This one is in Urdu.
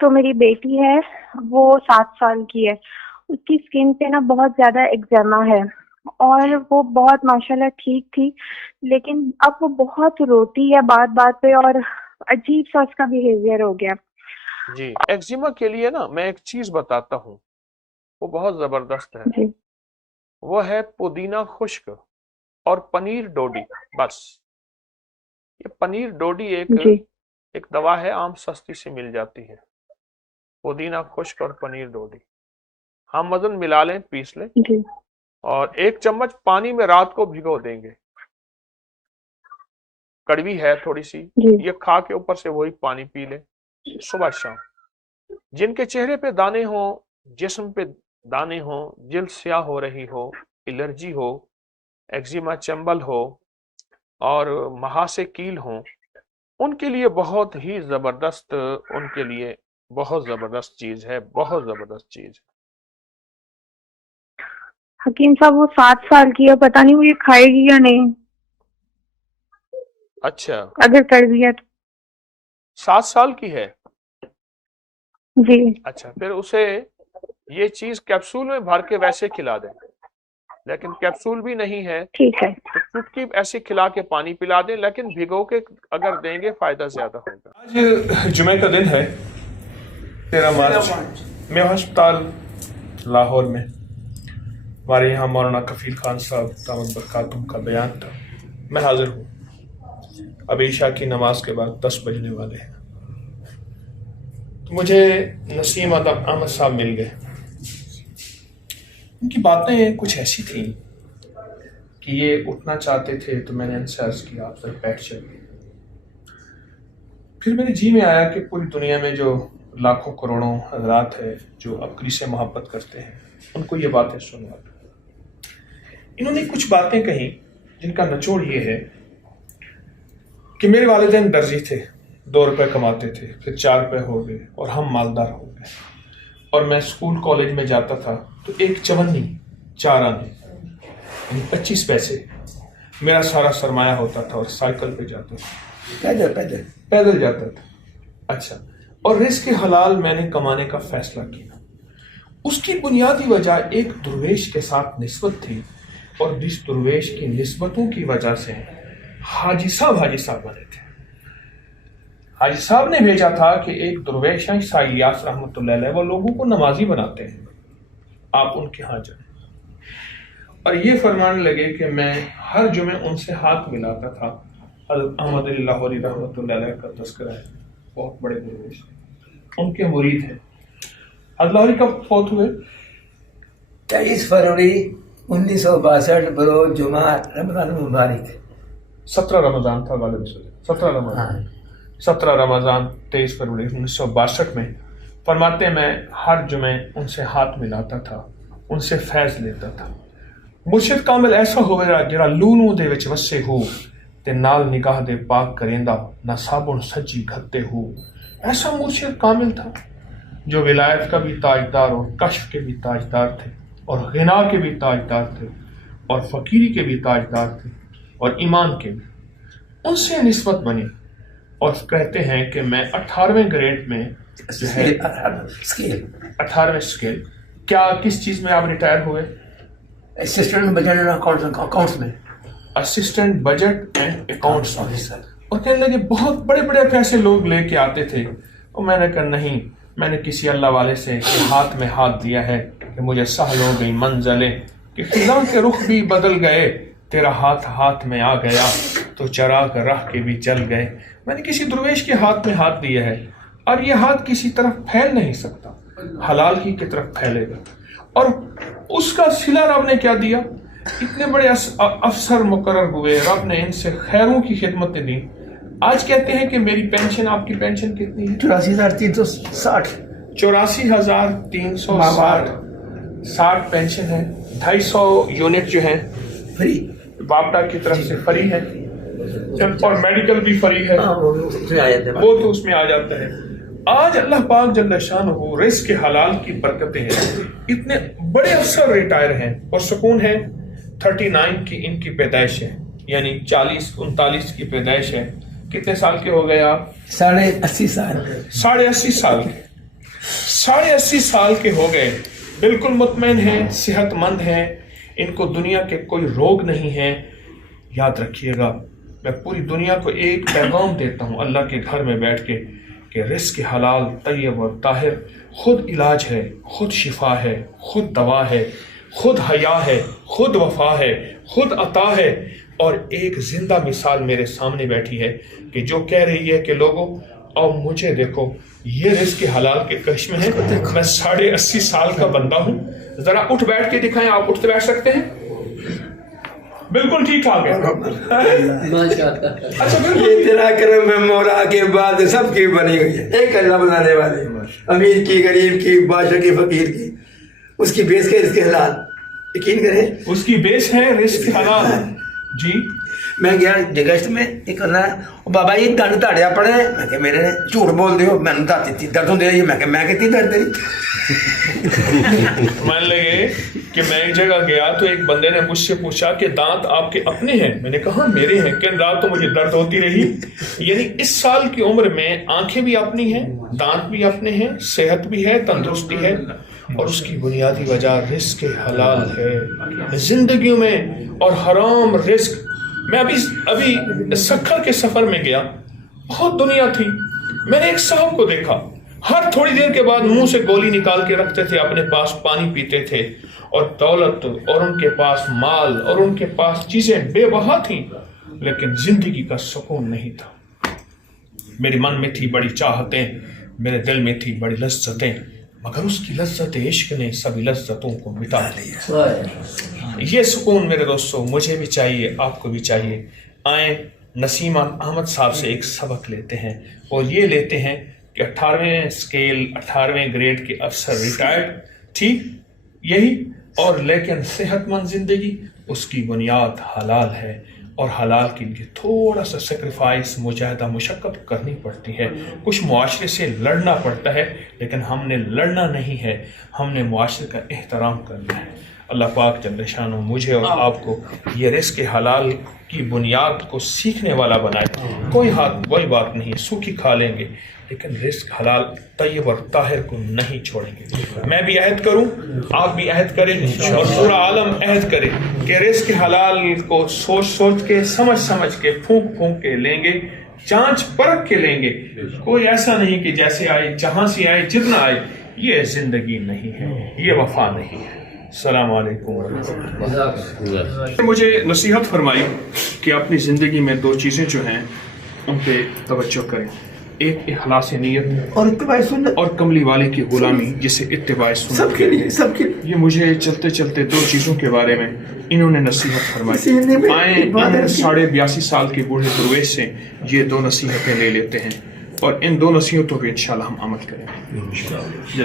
تو میری بیٹی ہے، وہ 7 سال کی ہے. اس کی اسکن پہ نا بہت زیادہ ایگزیما ہے، اور جی وہ بہت ماشاءاللہ ٹھیک تھی، لیکن اب وہ بہت روتی ہے بات بات پہ، اور عجیب سا اس کا بیہیویئر ہو گیا. جی ایکزیما کے لیے نا میں ایک چیز بتاتا ہوں، وہ بہت زبردست ہے. جی وہ ہے پودینہ خشک اور پنیر ڈوڈی. بس یہ پنیر ڈوڈی جی ایک دوا ہے، عام سستی سے مل جاتی ہے. پودینہ خشک اور پنیر ڈوڈی ہم وزن ملا لیں، پیس لیں، جی اور 1 چمچ پانی میں رات کو بھگو دیں گے. کڑوی ہے تھوڑی سی، جی یہ کھا کے اوپر سے وہی پانی پی لیں صبح شام. جن کے چہرے پہ دانے ہوں، جسم پہ دانے ہوں، جلد سیاہ ہو رہی ہو، الرجی ہو، ایکزیما چنبل ہو، اور مہاسے کیل ہوں، ان کے لیے بہت ہی زبردست، ان کے لیے بہت زبردست چیز ہے، بہت زبردست چیز ہے. حکیم صاحب وہ 7 سال کی ہے، پتہ نہیں وہ یہ کھائے گی یا نہیں، اچھا اگر کر دیا تو. 7 سال کی ہے. جی اچھا پھر اسے یہ چیز کیپسول میں بھر کے ویسے کھلا دیں، لیکن کیپسول بھی نہیں ہے ٹھیک ہے. تو چٹکی ایسے کھلا کے پانی پلا دیں، لیکن بھگو کے اگر دیں گے فائدہ زیادہ ہوگا. آج جمعہ کا دن ہے، 13 مارچ. میں ہسپتال لاہور میں، ہمارے یہاں مولانا کفیل خان صاحب دامت برکاتہم کا بیان تھا. میں حاضر ہوں. اب عشاء کی نماز کے بعد 10 بجنے والے ہیں. تو مجھے نسیم احمد صاحب مل گئے. ان کی باتیں کچھ ایسی تھیں کہ یہ اٹھنا چاہتے تھے، تو میں نے ان سے عرض کیا آپ ذرا بیٹھ جائیے. پھر میرے جی میں آیا کہ پوری دنیا میں جو لاکھوں کروڑوں حضرات ہیں جو اپنی سے محبت کرتے ہیں، ان کو یہ باتیں سنوا دو. انہوں نے کچھ باتیں کہیں جن کا نچوڑ یہ ہے کہ میرے والدین درزی تھے، 2 روپے کماتے تھے، پھر 4 روپے ہو گئے اور ہم مالدار ہو گئے. اور میں اسکول کالج میں جاتا تھا تو 1 چونی 4 آنے یعنی 25 پیسے میرا سارا سرمایہ ہوتا تھا، اور سائیکل پہ جاتا تھا، پیدل جاتا تھا. اچھا، اور رزق حلال میں نے کمانے کا فیصلہ کیا. اس کی بنیادی وجہ ایک درویش کے ساتھ نسبت تھی، اور جس درویش کی نسبتوں کی وجہ سے حاجی صاحب بنے تھے. حاجی صاحب نے بھیجا تھا کہ ایک درویش ہیں سائیاس رحمۃ اللہ علیہ، وہ لوگوں کو نمازی بناتے ہیں، آپ ان کے ہاں جائیں. اور یہ فرمانے لگے کہ میں ہر جمعے ان سے ہاتھ ملاتا تھا. حضرت احمد علی لاہوری رحمۃ اللہ علیہ کا تذکرہ ہے، بہت بڑے درویش ہیں، ان کے مرید ہیں. حضرت لاہوری کب فوت ہوئے؟ 23 فروری 1962 بروز جمعہ رمضان مبارک. 17 رمضان تھا غالب سے، 17 رمضان 17 رمضان 23 فروری 1962 میں. فرماتے ہیں میں ہر جمعے ان سے ہاتھ ملاتا تھا، ان سے فیض لیتا تھا. مرشد کامل ایسا ہوئے جڑا لونوں دے وچ وسے ہو تے نال نگاہ دے پاک کریندا نہ صابن سجی گھتے ہو. ایسا مرشد کامل تھا جو ولایت کا بھی تاجدار اور کشف کے بھی تاجدار تھے، اور غنا کے بھی تاجدار تھے، اور فقیری کے بھی تاجدار تھے، اور ایمان کے بھی. ان سے نسبت بنی، اور کہتے ہیں کہ میں 18ویں گریڈ میں جو ہے 18ویں اسکیل، کیا کس چیز میں آپ ریٹائر ہوئے؟ اسسٹنٹ بجٹ اکاؤنٹس میں، assistant budget and accounts officer. اور کہنے لگے بہت بڑے بڑے پیسے لوگ لے کے آتے تھے، اور میں نے کہا نہیں، میں نے کسی اللہ والے سے ہاتھ میں ہاتھ دیا ہے کہ مجھے سہل ہو گئی منزلیں، کہ خزاں کے رخ بھی بدل گئے، تیرا ہاتھ میں آ گیا تو چراغ راہ کے بھی چل گئے. میں نے کسی درویش کے ہاتھ میں ہاتھ دیا ہے، اور یہ ہاتھ کسی طرف پھیل نہیں سکتا، حلال ہی کی طرف پھیلے گا. اور اس کا صلہ رب نے کیا دیا، اتنے بڑے افسر مقرر ہوئے، رب نے ان سے خیروں کی خدمتیں دی. آج کہتے ہیں کہ میری پینشن، آپ کی پینشن کتنی ہے؟ 84,360. 84,360 60 پینشن ہے. 250 یونٹ جو ہیں فری باپٹا کی طرف سے فری ہے، اور میڈیکل بھی فری ہے، وہ تو اس میں آ جاتا ہے. آج اللہ پاک جل شانہ رزق حلال کی برکتیں ہیں، اتنے بڑے افسر ریٹائر ہیں، اور سکون ہے. 39 کی ان کی پیدائش ہے، یعنی 40-39 کی پیدائش ہے. کتنے سال کے ہو گئے آپ؟ 80.5 سال. 80.5 سال کے. 80 سال کے ہو گئے, بالکل مطمئن ہیں, صحت مند ہیں, ان کو دنیا کے کوئی روگ نہیں ہے. یاد رکھیے گا, میں پوری دنیا کو ایک پیغام دیتا ہوں اللہ کے گھر میں بیٹھ کے کہ رزق حلال طیب اور طاہر خود علاج ہے, خود شفا ہے, خود دوا ہے, خود حیا ہے, خود وفا ہے, خود عطا ہے. اور ایک زندہ مثال میرے سامنے بیٹھی ہے کہ جو کہہ رہی ہے کہ لوگوں اور مجھے دیکھو, یہ رزق حلال کے کشم ہے, میں 80.5 سال کا بندہ ہوں, ذرا اٹھ بیٹھ کے دکھائیں. آپ اٹھتے بیٹھ سکتے ہیں؟ بالکل ٹھیک ٹھاک ہے. اچھا یہ تیرا کرم ہے مولا, کے بعد سب کی بنی ہوئی ہے, ایک اللہ بنانے والے, امیر کی, غریب کی, بادشاہ کی, فقیر کی. اس کی بیس کے رزق حلال, یقین کریں اس کی بیس ہے رزق حلال. جی میں گیا جگست میں ایک بابا جی دن تاڑیا پڑے, میں کہ میرے نے جھوٹ بول دیو, میں درد ہوں دے رہی ہے. میں کہتی درد دے رہی. مان لگے کہ میں ایک جگہ گیا تو ایک بندے نے مجھ سے پوچھا کہ دانت آپ کے اپنے ہیں؟ میں نے کہا میرے ہیں. کہ رات تو مجھے درد ہوتی رہی. یعنی اس سال کی عمر میں آنکھیں بھی اپنی ہیں, دانت بھی اپنے ہیں, صحت بھی ہے, تندرستی ہے, اور اس کی بنیادی وجہ رزق حلال ہے زندگیوں میں. اور حرام رزق, میں ابھی سکھر کے سفر میں گیا, بہت دنیا تھی. میں نے ایک صاحب کو دیکھا, ہر تھوڑی دیر کے بعد منہ سے گولی نکال کے رکھتے تھے, اپنے پاس پانی پیتے تھے, اور دولت اور ان کے پاس مال اور ان کے پاس چیزیں بے بہا تھیں, لیکن زندگی کا سکون نہیں تھا. میرے من میں تھی بڑی چاہتیں, میرے دل میں تھی بڑی لذتیں, مگر اس کی لذت عشق نے سبھی لذتوں کو مٹا دیا. یہ سکون میرے دوستوں مجھے بھی چاہیے, آپ کو بھی چاہیے. آئیں نسیم احمد صاحب سے ایک سبق لیتے ہیں, اور یہ لیتے ہیں کہ 18ویں اسکیل 18ویں گریڈ کے افسر ریٹائرڈ, ٹھیک یہی, اور لیکن صحت مند زندگی اس کی بنیاد حلال ہے, اور حلال کے لیے تھوڑا سا سیکریفائس, مجاہدہ, مشقت کرنی پڑتی ہے. کچھ معاشرے سے لڑنا پڑتا ہے, لیکن ہم نے لڑنا نہیں ہے, ہم نے معاشرے کا احترام کرنا ہے. اللہ پاک جل شانہ مجھے اور آپ کو یہ رزق حلال کی بنیاد کو سیکھنے والا بنائے. کوئی بات نہیں, سوکھی کھا لیں گے, لیکن رزق حلال طیب اور طاہر کو نہیں چھوڑیں گے. میں بھی عہد کروں, آپ بھی عہد کریں, اور پورا عالم عہد کرے کہ رزق حلال کو سوچ کے, سمجھ کے, پھونک کے لیں گے, جانچ پرکھ کے لیں گے. کوئی ایسا نہیں کہ جیسے آئے, جہاں سے آئے, جتنا آئے. یہ زندگی نہیں ہے, یہ وفا نہیں ہے. السلام علیکم ورحمۃ اللہ. مجھے نصیحت فرمائی کہ اپنی زندگی میں 2 چیزیں جو ہیں ان پہ توجہ کریں. ایک اخلاص نیت اور اتباع سنت, اور کملی والے کی غلامی جسے اتباع سنت. سب کے لیے, سب کے لیے. یہ مجھے چلتے 2 چیزوں کے بارے میں انہوں نے نصیحت فرمائی. آئیں 82.5 سال کے بوڑھے درویش سے یہ 2 نصیحتیں لے لیتے ہیں, اور ان 2 نصیحتوں پہ انشاءاللہ ہم عمل کریں گے.